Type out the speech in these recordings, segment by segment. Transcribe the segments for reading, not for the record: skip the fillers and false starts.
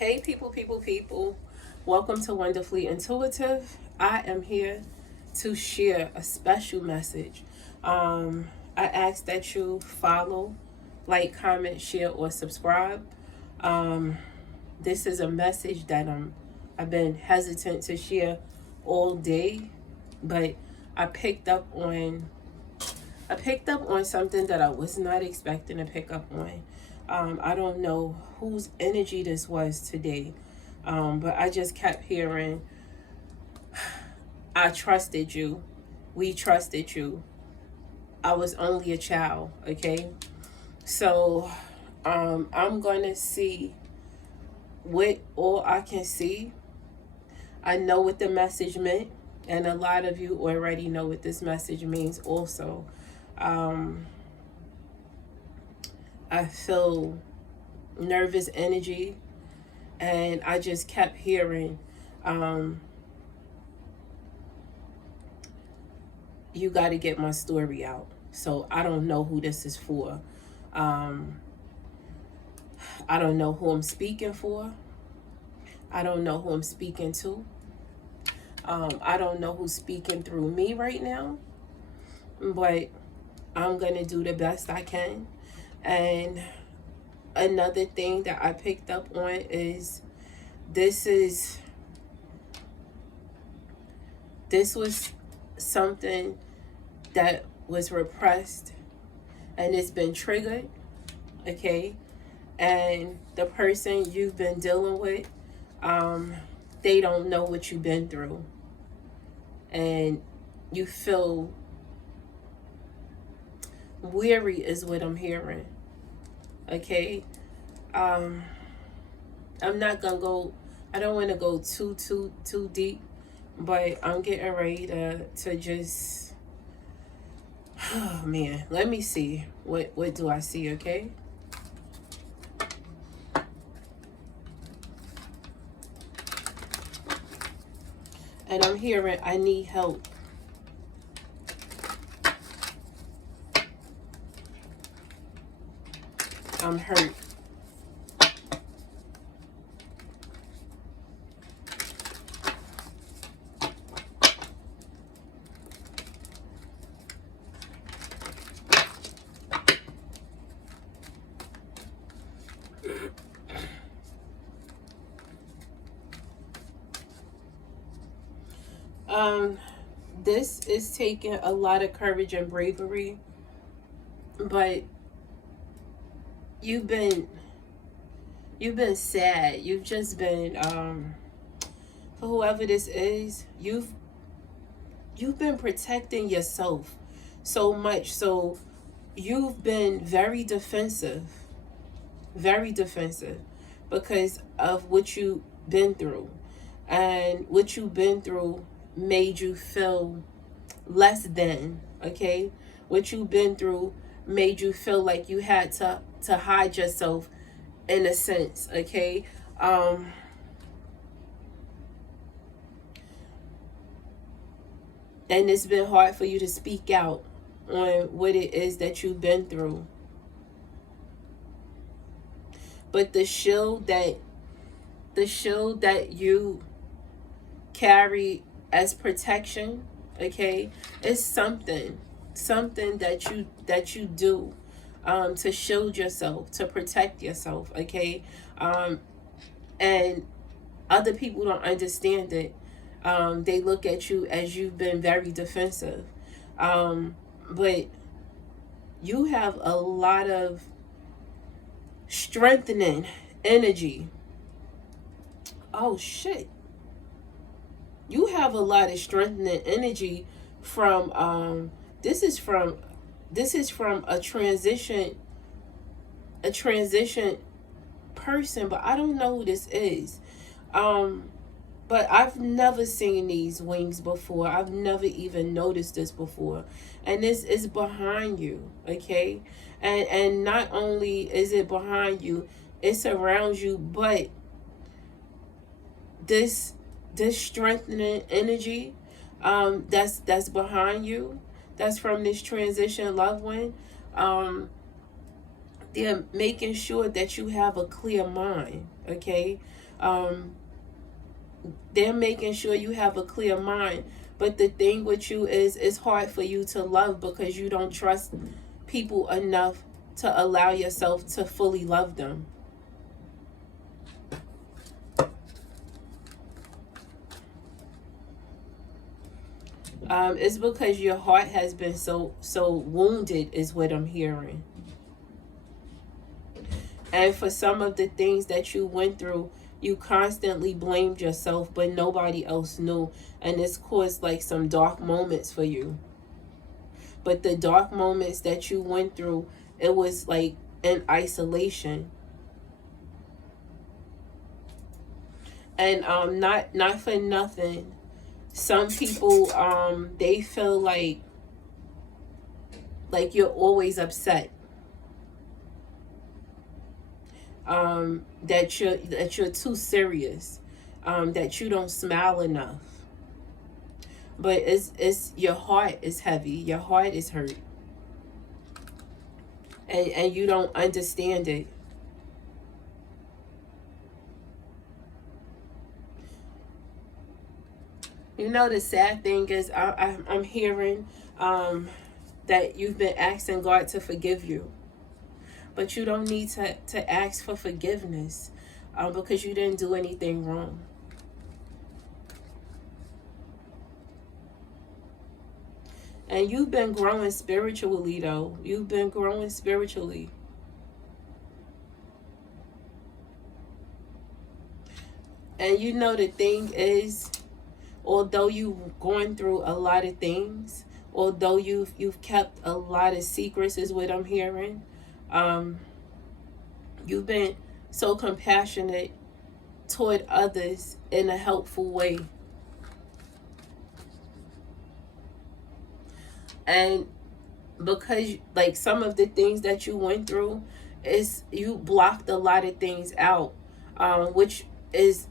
Hey people. Welcome to Wonderfully Intuitive. I am here to share a special message. I ask that you follow, like, comment, share, or subscribe. Um, this is a message that I've been hesitant to share all day, but I picked up on something that I was not expecting to pick up on. I don't know whose energy this was today, but I just kept hearing, I trusted you. We trusted you. I was only a child, okay? So I'm going to see what all I can see. I know what the message meant, and a lot of you already know what this message means also. I feel nervous energy, and I just kept hearing, you got to get my story out. So I don't know who this is for. I don't know who I'm speaking for. I don't know who I'm speaking to. I don't know who's speaking through me right now, but I'm going to do the best I can. And another thing that I picked up on is this was something that was repressed, and it's been triggered, okay? And the person you've been dealing with, they don't know what you've been through, and you feel weary is what I'm hearing, okay? I'm not gonna go, I don't want to go too deep, but I'm getting ready to just, oh man, let me see what do I see, okay? And I'm hearing, I need help. I'm hurt. This is taking a lot of courage and bravery, but you've been sad. You've just been, for whoever this is, you've been protecting yourself so much. So you've been very defensive because of what you've been through. And what you've been through made you feel less than, okay? What you've been through made you feel like you had to hide yourself in a sense, okay? And it's been hard for you to speak out on what it is that you've been through. But the shield that you carry as protection, okay, is something that you do to shield yourself, to protect yourself, okay? And other people don't understand it. They look at you as you've been very defensive, but you have a lot of strengthening energy. Oh shit. You have a lot of strengthening energy from this is from a transition person, but I don't know who this is. But I've never seen these wings before. I've never even noticed this before. And this is behind you, okay? And not only is it behind you, it surrounds you, but this strengthening energy that's behind you, that's from this transition loved one, They're making sure that you have a clear mind, okay? They're making sure you have a clear mind. But the thing with you is, it's hard for you to love because you don't trust people enough to allow yourself to fully love them. It's because your heart has been so wounded, is what I'm hearing. And for some of the things that you went through, you constantly blamed yourself, but nobody else knew. And this caused like some dark moments for you. But the dark moments that you went through, it was like in isolation. And not for nothing, some people they feel like you're always upset. That you're too serious, that you don't smile enough. But it's your heart is heavy, your heart is hurt, and you don't understand it. You know, the sad thing is, I'm hearing that you've been asking God to forgive you. But you don't need to ask for forgiveness because you didn't do anything wrong. And you've been growing spiritually, though. You've been growing spiritually. And you know, the thing is, although you've gone through a lot of things, although you've kept a lot of secrets, is what I'm hearing. You've been so compassionate toward others in a helpful way. And because like some of the things that you went through, is you blocked a lot of things out, which is,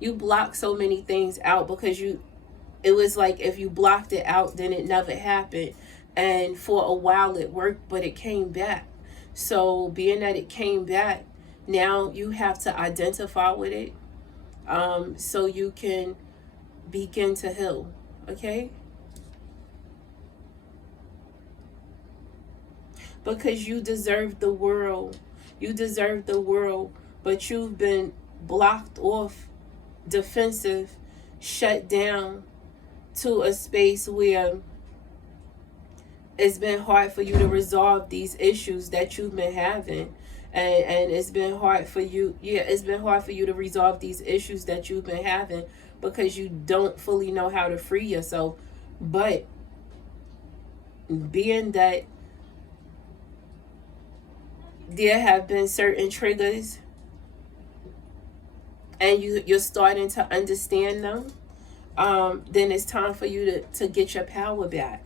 you blocked so many things out because it was like if you blocked it out, then it never happened. And for a while it worked, but it came back. So being that it came back, now you have to identify with it, so you can begin to heal, okay? Because you deserve the world. You deserve the world, but you've been blocked off, defensive, shut down to a space where it's been hard for you to resolve these issues that you've been having. And it's been hard for you, it's been hard for you to resolve these issues that you've been having because you don't fully know how to free yourself. But being that there have been certain triggers and you're starting to understand them, then it's time for you to get your power back.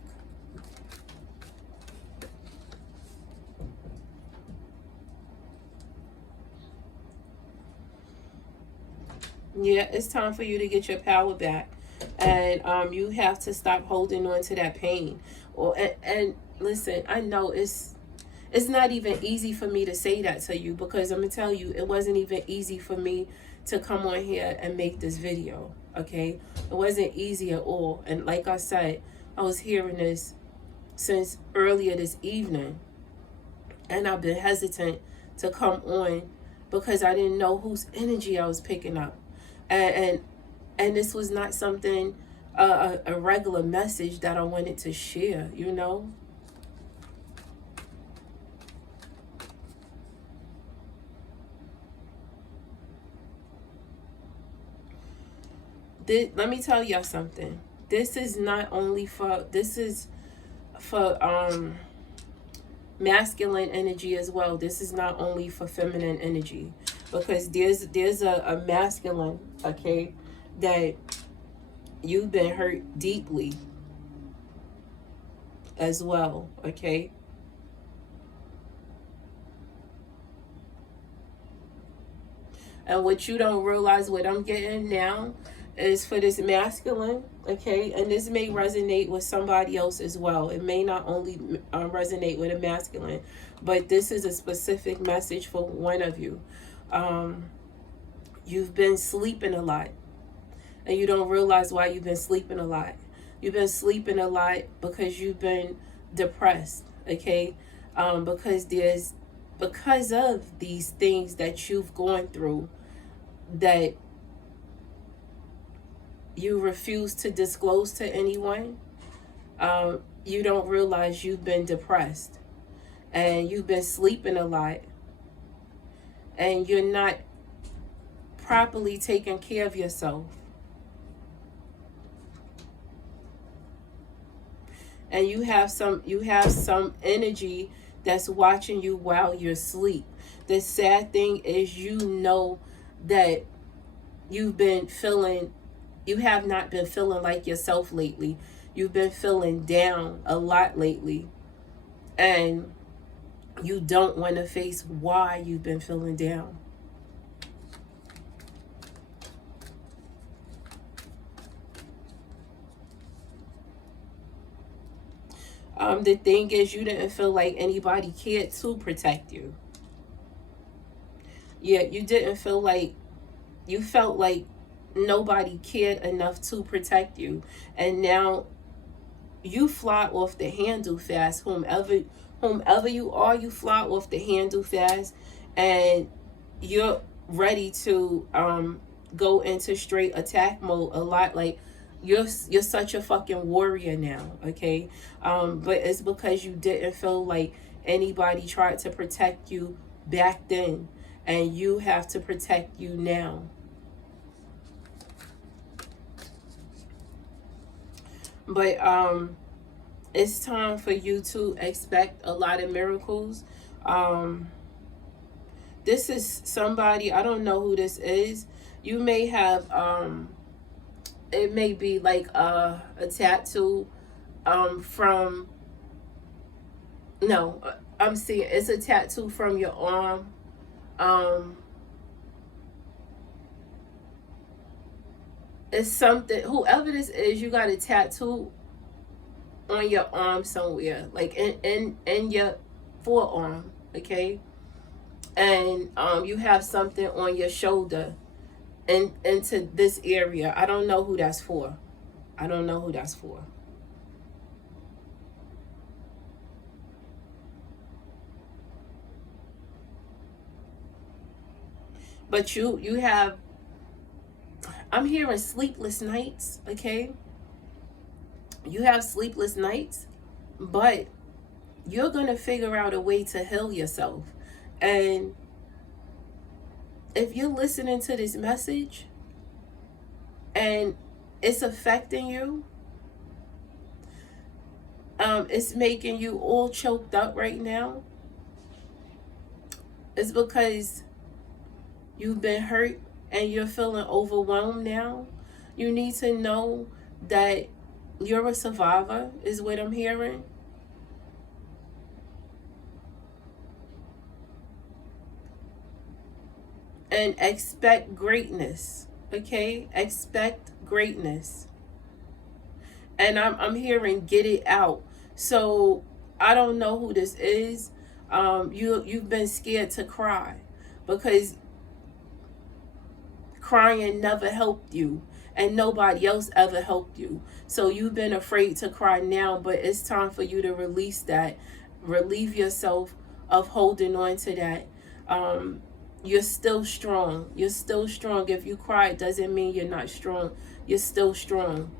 Yeah, it's time for you to get your power back. And you have to stop holding on to that pain. And listen, I know it's not even easy for me to say that to you, because I'm gonna tell you, it wasn't even easy for me to come on here and make this video, okay? It wasn't easy at all. And like I said, I was hearing this since earlier this evening, and I've been hesitant to come on because I didn't know whose energy I was picking up. And this was not something, a regular message that I wanted to share, you know? Let me tell y'all something. This is not only for, this is for masculine energy as well. This is not only for feminine energy, because there's a masculine, okay, that you've been hurt deeply as well, okay? And what you don't realize, what I'm getting now, is for this masculine, okay? And this may resonate with somebody else as well. It may not only resonate with a masculine, but this is a specific message for one of you. You've been sleeping a lot, and you don't realize why you've been sleeping a lot. You've been sleeping a lot because you've been depressed, okay? Because of these things that you've gone through that you refuse to disclose to anyone. You don't realize you've been depressed, and you've been sleeping a lot, and you're not properly taking care of yourself. And you have some energy that's watching you while you're asleep. The sad thing is, you know that you have not been feeling like yourself lately. You've been feeling down a lot lately, and you don't want to face why you've been feeling down. The thing is, you didn't feel like anybody cared to protect you. Yeah, you didn't feel like, you felt like nobody cared enough to protect you. And now you fly off the handle fast. Whomever you are, you fly off the handle fast, and you're ready to go into straight attack mode a lot. Like, you're such a fucking warrior now, okay? But it's because you didn't feel like anybody tried to protect you back then, and you have to protect you now. But it's time for you to expect a lot of miracles. This is somebody, I don't know who this is. You may have it may be like a tattoo from, no, I'm seeing it's a tattoo from your arm. It's something, whoever this is, you got a tattoo on your arm somewhere, like in your forearm, okay? And you have something on your shoulder and into this area. I don't know who that's for. I don't know who that's for. But you have, I'm hearing sleepless nights, okay? You have sleepless nights, but you're going to figure out a way to heal yourself. And if you're listening to this message and it's affecting you, it's making you all choked up right now, it's because you've been hurt and you're feeling overwhelmed now. You need to know that you're a survivor, is what I'm hearing. And expect greatness, okay? Expect greatness. And I'm hearing get it out. So I don't know who this is. You've been scared to cry because crying never helped you, and nobody else ever helped you. So you've been afraid to cry now, but it's time for you to release that. Relieve yourself of holding on to that. You're still strong. You're still strong. If you cry, it doesn't mean you're not strong. You're still strong.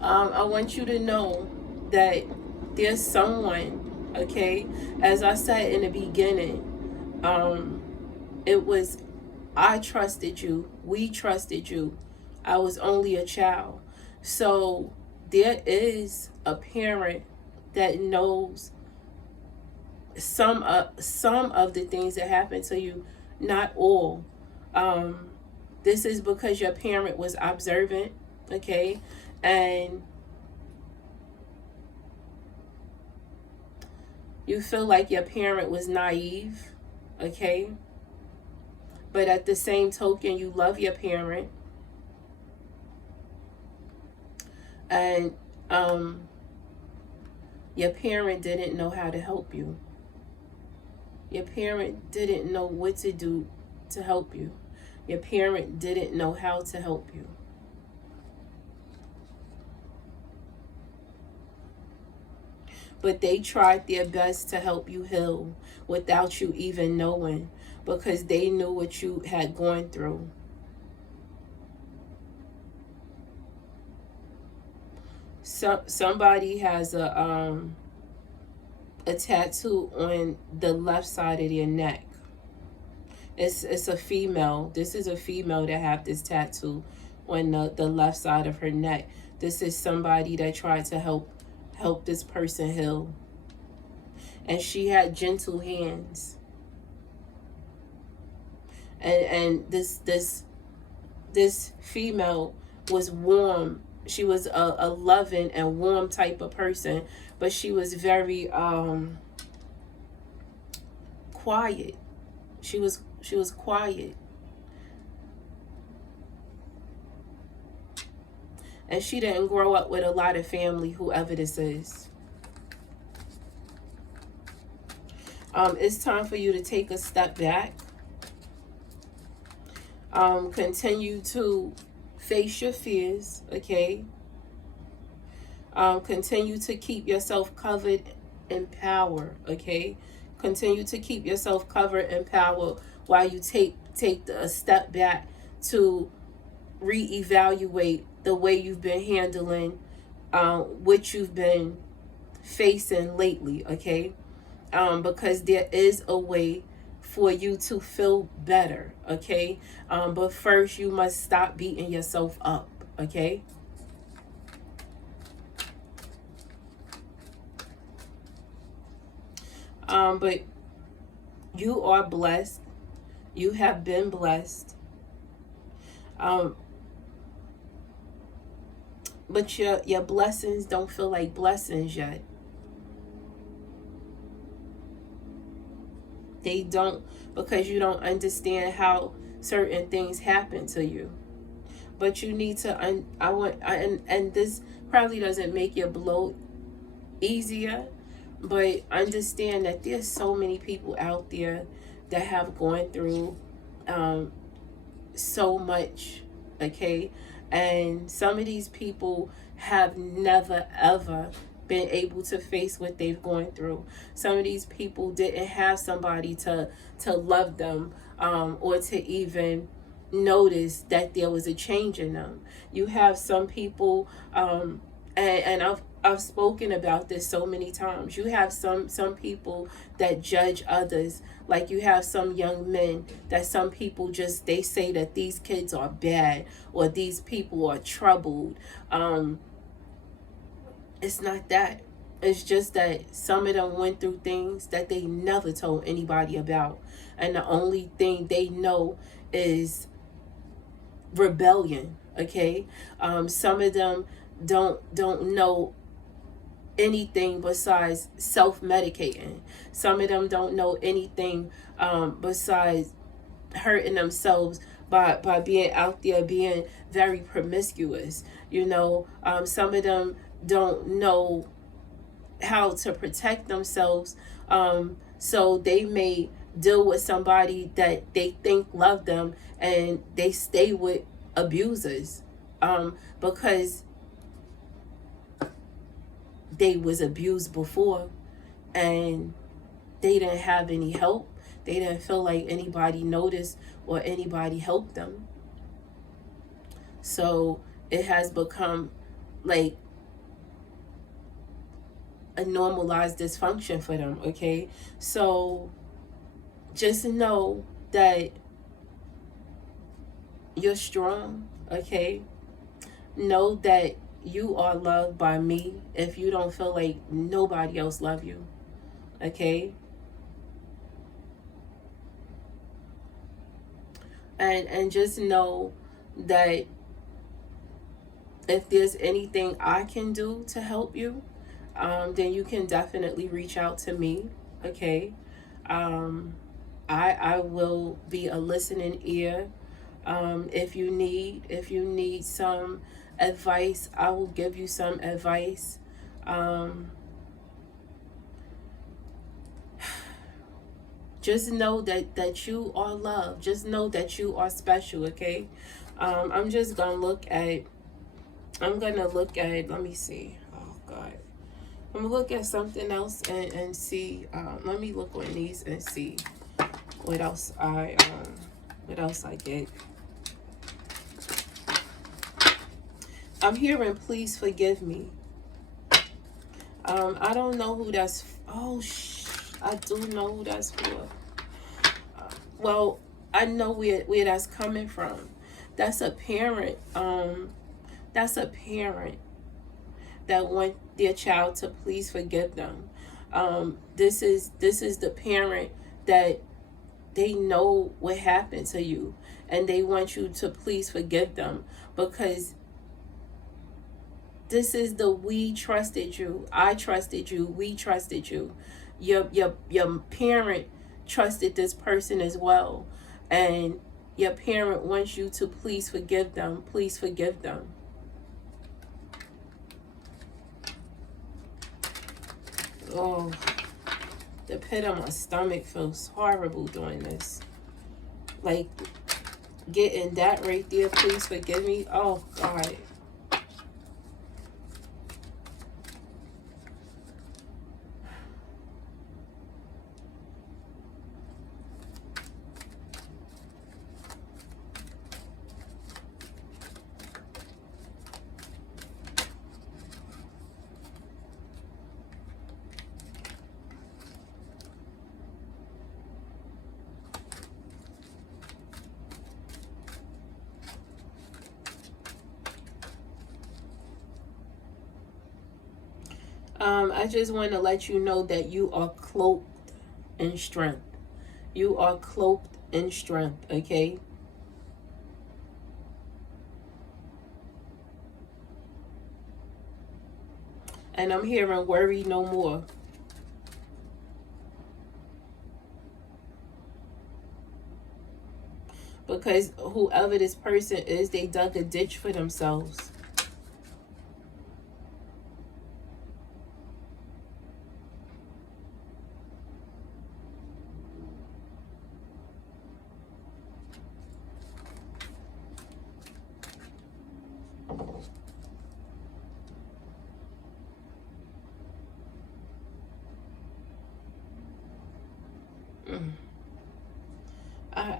I want you to know that there's someone, okay? As I said in the beginning, it was, I trusted you. We trusted you. I was only a child. So there is a parent that knows some of the things that happened to you, not all. This is because your parent was observant, okay? And you feel like your parent was naive, okay? But at the same token, you love your parent. And your parent didn't know how to help you. Your parent didn't know what to do to help you. Your parent didn't know how to help you. But they tried their best to help you heal without you even knowing, because they knew what you had gone through. Somebody has a tattoo on the left side of their neck. It's a female. This is a female that have this tattoo on the left side of her neck. This is somebody that tried to help this person heal. And she had gentle hands. And this female was warm. She was a loving and warm type of person, but she was very quiet. She was quiet. And she didn't grow up with a lot of family, whoever this is. It's time for you to take a step back. Continue to face your fears, okay? Continue to keep yourself covered in power, okay? Continue to keep yourself covered in power while you take a step back to reevaluate the way you've been handling what you've been facing lately, okay? Because there is a way for you to feel better, okay? But first you must stop beating yourself up, okay? But you are blessed. You have been blessed. But your blessings don't feel like blessings yet. They don't, because you don't understand how certain things happen to you. But you need to, and this probably doesn't make your blow easier, but understand that there's so many people out there that have gone through so much, okay? And some of these people have never ever been able to face what they've gone through. Some of these people didn't have somebody to love them or to even notice that there was a change in them. You have some people, and I've spoken about this so many times. You have some people that judge others. Like you have some young men that some people just, they say that these kids are bad or these people are troubled. It's not that. It's just that some of them went through things that they never told anybody about. And the only thing they know is rebellion, okay? Some of them don't know anything besides self-medicating. Some of them don't know anything besides hurting themselves by being out there, being very promiscuous. You know, some of them don't know how to protect themselves, so they may deal with somebody that they think love them, and they stay with abusers because they was abused before and they didn't have any help. They didn't feel like anybody noticed or anybody helped them. So it has become like a normalized dysfunction for them, okay? So just know that you're strong, okay? Know that you are loved by me if you don't feel like nobody else love you, okay? And just know that if there's anything I can do to help you, then you can definitely reach out to me, okay? I will be a listening ear. If you need some advice, I will give you some advice. Just know that you are loved. Just know that you are special, okay? I'm just gonna look at, let me see. Oh God. I'm gonna look at something else and see. Let me look on these and see what else I get. I'm hearing please forgive me. I don't know who that's. Oh I do know who that's for. Well, I know where that's coming from. That's a parent. That's a parent that want their child to please forgive them. This is the parent that they know what happened to you, and they want you to please forgive them, because this is the we trusted you, I trusted you, we trusted you. Your parent trusted this person as well, and your parent wants you to please forgive them. Please forgive them. Oh, the pit of my stomach feels horrible doing this. Like, getting that right there, please forgive me. Oh, God. I just want to let you know that you are cloaked in strength. You are cloaked in strength, okay? And I'm hearing worry no more. Because whoever this person is, they dug a ditch for themselves.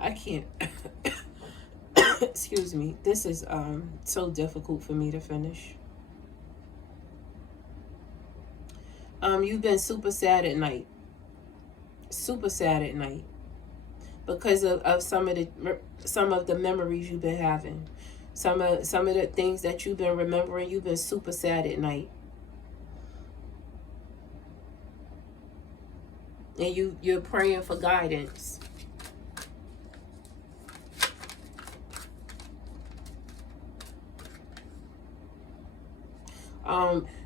I can't. Excuse me. This is so difficult for me to finish. You've been super sad at night. Super sad at night. Because of some of the memories you've been having. Some of the things that you've been remembering, you've been super sad at night. And you're praying for guidance.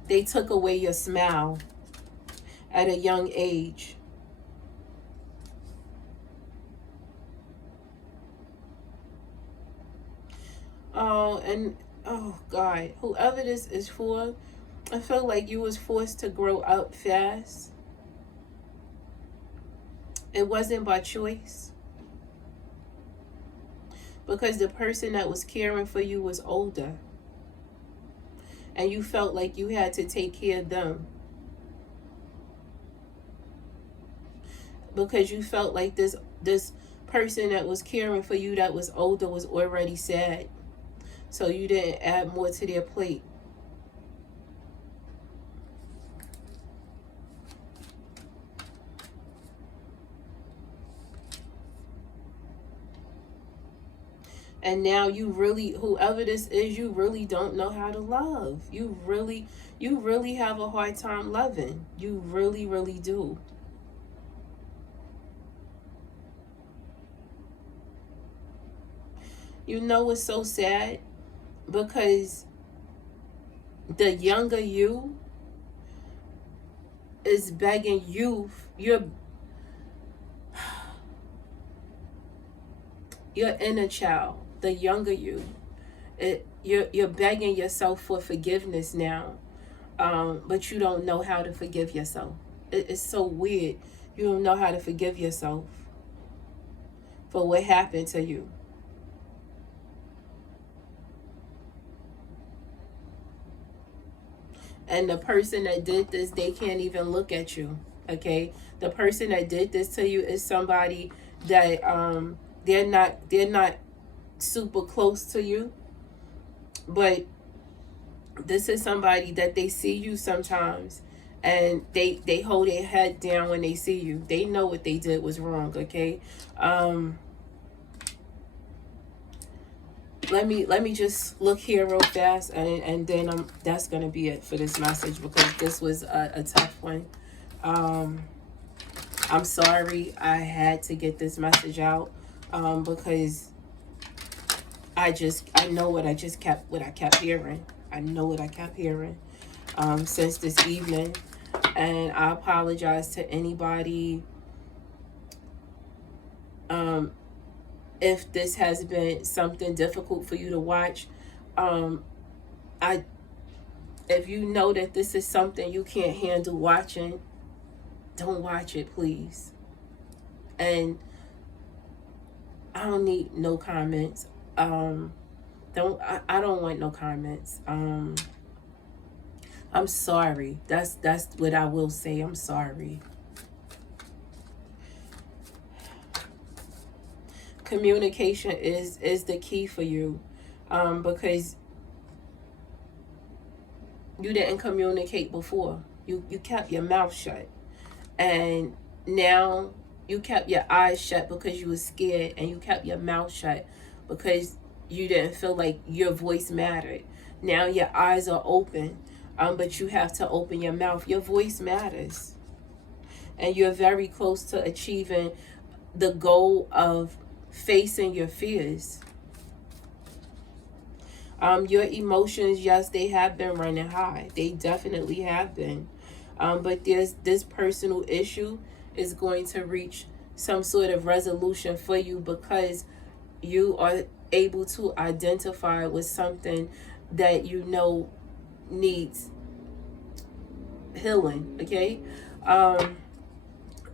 They took away your smile at a young age. Oh, and oh God, whoever this is for, I feel like you was forced to grow up fast. It wasn't by choice. Because the person that was caring for you was older. And you felt like you had to take care of them. Because you felt like this person that was caring for you that was older was already sad. So you didn't add more to their plate. And now you really, whoever this is, you really don't know how to love. You really have a hard time loving. You really, really do. You know what's so sad? Because the younger you is begging you, your inner child, the younger you. You're begging yourself for forgiveness now, but you don't know how to forgive yourself. It's so weird. You don't know how to forgive yourself for what happened to you. And the person that did this, they can't even look at you. Okay, the person that did this to you is somebody that they're not super close to you, but this is somebody that they see you sometimes, and they hold their head down when they see you. They know what they did was wrong. Okay, let me just look here real fast, and then that's gonna be it for this message, because this was a tough one. I'm sorry I had to get this message out, because I know what I kept hearing. I know what I kept hearing since this evening, and I apologize to anybody if this has been something difficult for you to watch. I If you know that this is something you can't handle watching, don't watch it, please. And I don't need no comments. I don't want no comments. I'm sorry. That's what I will say. I'm sorry. Communication is the key for you, because you didn't communicate before. You kept your mouth shut, and now you kept your eyes shut because you were scared, and you kept your mouth shut because you didn't feel like your voice mattered. Now your eyes are open, but you have to open your mouth. Your voice matters, and you're very close to achieving the goal of facing your fears. Your emotions, yes, they have been running high. They definitely have been. But this personal issue is going to reach some sort of resolution for you, because you are able to identify with something that you know needs healing. Okay,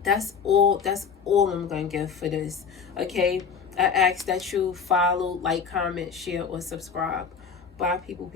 that's all I'm gonna give for this. Okay, I ask that you follow, like, comment, share, or subscribe. Bye, people.